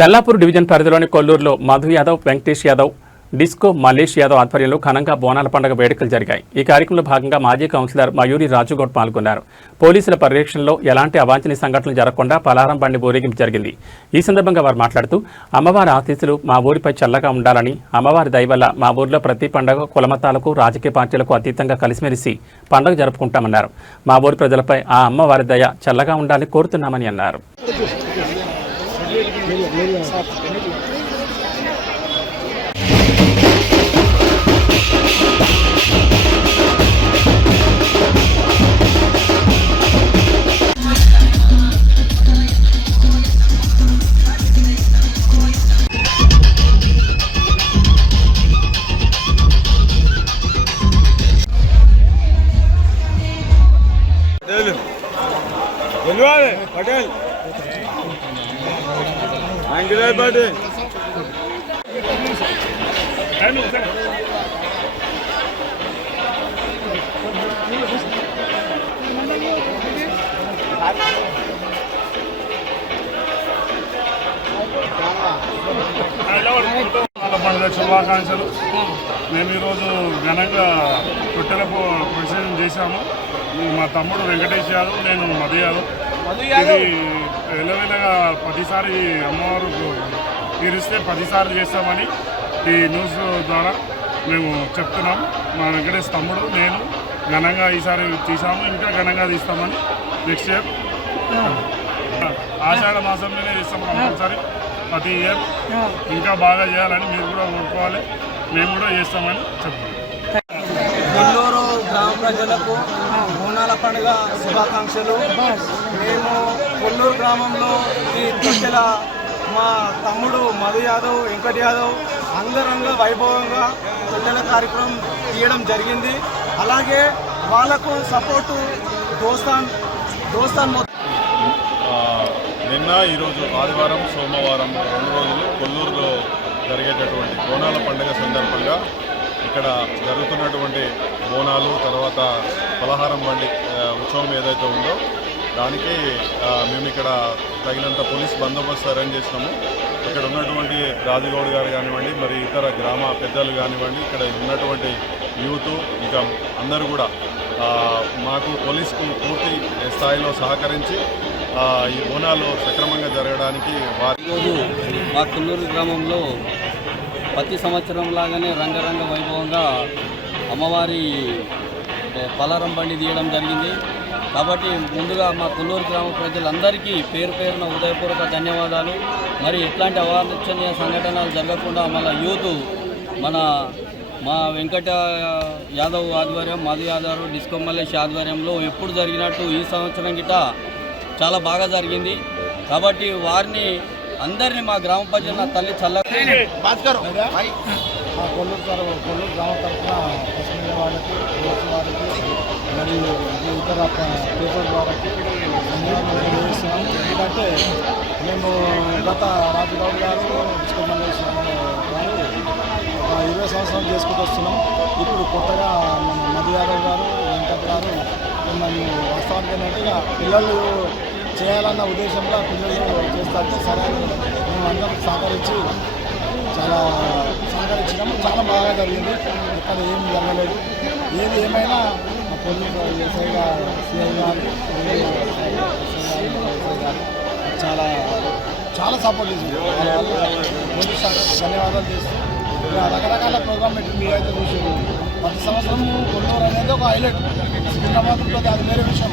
Tellapur division పరిధిలోని కొల్లూరులో Madhu Yadav, Venkatesh Yadav, disco Mallesh Yadav ఆధ్వర్యంలో ఘనంగా బోనాల పండుగ వేడుకలు జరిగాయి. ఈ కార్యక్రమంలో భాగంగా మాజీ కౌన్సిలర్ మయూరి రాజుగౌడ్ పాల్గొన్నారు. పోలీసుల పర్యవేక్షణలో ఎలాంటి అవాంఛనీయ సంఘటనలు జరగకుండా పలారం బండి ఊరేగింపు జరిగింది. ఈ సందర్భంగా వారు మాట్లాడుతూ అమ్మవారి ఆశీస్సులు మా ఊరిపై చల్లగా ఉండాలని, అమ్మవారి దయ వల్ల మా ఊరిలో ప్రతి పండుగ కులమతాలకు, రాజకీయ పార్టీలకు అతీతంగా కలిసిమెలిసి పండుగ జరుపుకుంటామన్నారు. మా ఊరి ప్రజలపై ఆ అమ్మవారి దయ చల్లగా ఉండాలని కోరుతున్నామని అన్నారు. पटेल अंग्रेज पटेल పండుగ శుభాకాంక్షలు. మేము ఈరోజు ఘనంగా రొట్టెల ప్రదర్శన చేశాము. మా తమ్ముడు వెంకటేష్ యాదవ్, నేను మధు యాదవ్. ఇది ఎలవేళగా 10సారి అమ్మవారు తీరిస్తే 10సార్లు చేస్తామని ఈ న్యూస్ ద్వారా మేము చెప్తున్నాం. మా వెంకటేష్ తమ్ముడు, నేను ఘనంగా ఈసారి తీసాము, ఇంకా ఘనంగా తీస్తామని నెక్స్ట్ ఇయర్ ఆషాఢ మాసంలోనే తీస్తాము కంపల్సరీ. ప్రతి ఇయర్ ఇంకా బాగా చేయాలని మీరు కూడా కోరుకోవాలి, మేము కూడా చేస్తామని చెప్తాం. కొల్లూరు గ్రామ ప్రజలకు బోనాల పండుగ శుభాకాంక్షలు. మేము కొల్లూరు గ్రామంలో ఈ తొట్టెల మా తమ్ముడు మధు యాదవ్, వెంకట్ యాదవ్ అంగరంగ వైభవంగా తొట్టెల కార్యక్రమం తీయడం జరిగింది. అలాగే వాళ్ళకు సపోర్టు దోస్తాన్ నిన్న ఈరోజు ఆదివారం, సోమవారం 2 రోజులు కొల్లూరులో జరిగేటటువంటి బోనాల పండుగ సందర్భంగా ఇక్కడ జరుగుతున్నటువంటి బోనాలు, తర్వాత పలహారం బండి ఉత్సవం ఏదైతే ఉందో దానికి మేము ఇక్కడ తగినంత పోలీస్ బందోబస్తు అరేంజ్ చేసినాము. ఇక్కడ ఉన్నటువంటి రాజుగౌడ్ గారు కానివ్వండి, మరి ఇతర గ్రామ పెద్దలు కానివ్వండి, ఇక్కడ ఉన్నటువంటి యూత్, ఇంకా అందరూ కూడా మాకు పోలీస్కు పూర్తి స్థాయిలో సహకరించి ఈ బోనాలు సక్రమంగా జరగడానికి ఈరోజు మా కొల్లూరు గ్రామంలో ప్రతి సంవత్సరం లాగానే రంగరంగ వైభవంగా అమ్మవారి పలారం బండి తీయడం జరిగింది. కాబట్టి ముందుగా మా కొల్లూరు గ్రామ ప్రజలందరికీ పేరు పేరున ఉదయపూర్వక ధన్యవాదాలు. మరి ఎట్లాంటి అవాంఛనీయ సంఘటనలు జరగకుండా మన యూత్, మా వెంకట యాదవ్ ఆధ్వర్యం, మధు యాదవ్, డిస్కో మల్లేష్ ఆధ్వర్యంలో ఎప్పుడు జరిగినట్టు ఈ సంవత్సరం గిట చాలా బాగా జరిగింది. కాబట్టి వారిని అందరినీ మా గ్రామ ప్రజల తల్లి చల్లగా మా కొల్లూరు గ్రామ తరఫున కశ్మీర్ వాళ్ళకి, వారికి మరియు ఇతర పేపర్ వారికి ధన్యవాదాలు తెలియజేస్తున్నాం. ఎందుకంటే మేము గత రాజుగౌడ్ గారు, డిస్కో మల్లేష్ గారు 20 సంవత్సరాలు చేసుకుంటూ వస్తున్నాం. ఇప్పుడు కొత్తగా మధు యాదవ్ గారు, వెంకట్ గారు మేము వాస్తవానికి ఏంటంటే ఇక పిల్లలు చేయాలన్న ఉద్దేశంలో పిల్లలు చేస్తారంటే సరే మేము అందరం సహకరించినాము. చాలా బాగా జరిగింది, ఎక్కడ ఏం జరగలేదు. ఏమైనా మా పోలీసు ఎస్ఐ గారు, సిఐ గారు, చాలా సపోర్ట్ చేసింది. పోలీస్ ధన్యవాదాలు చేస్తూ రకరకాల ప్రోగ్రామ్ పెట్టి మీరైతే చూసారు. ప్రతి సంవత్సరం కొల్లూరు అనేది ఒక హైలైట్. సికింద్రాబాద్ ఉంటుంది, అది వేరే విషయం.